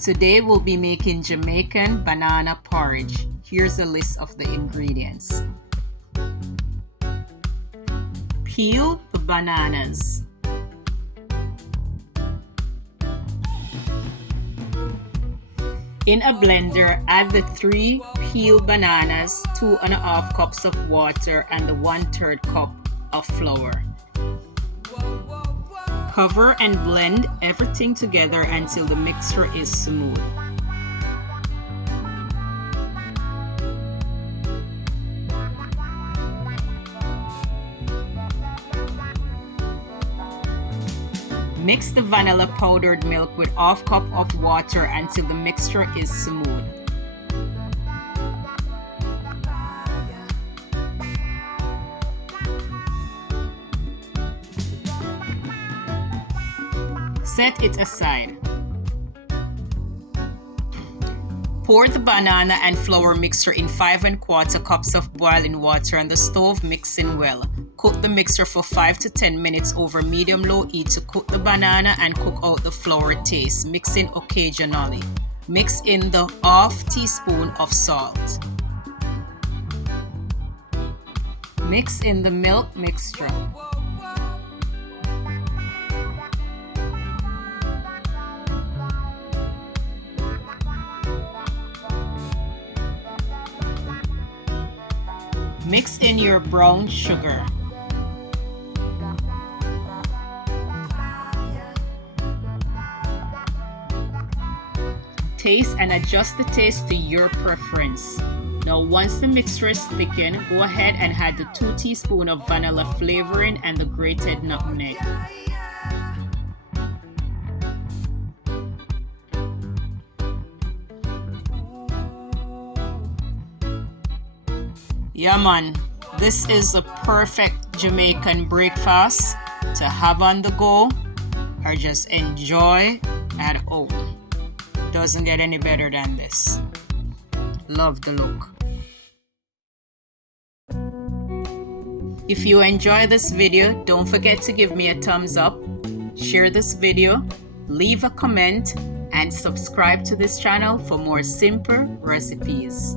Today we'll be making Jamaican banana porridge. Here's a list of the ingredients. Peel the bananas. In a blender, add the 3 peeled bananas, 2½ cups of water, and the 1/3 cup of flour. Cover and blend everything together until the mixture is smooth. Mix the vanilla powdered milk with ½ cup of water until the mixture is smooth. Set it aside. Pour the banana and flour mixture in 5¼ cups of boiling water on the stove, mixing well. Cook the mixture for 5 to 10 minutes over medium-low heat to cook the banana and cook out the flour taste, mixing occasionally. Mix in the ½ teaspoon of salt. Mix in the milk mixture. Mix in your brown sugar. Taste and adjust the taste to your preference. Now once the mixture is thickened, go ahead and add the 2 teaspoons of vanilla flavoring and the grated nutmeg. Yeah man, this is a perfect Jamaican breakfast to have on the go or just enjoy at home. Doesn't get any better than this. Love the look. If you enjoy this video, don't forget to give me a thumbs up, share this video, leave a comment, and subscribe to this channel for more simple recipes.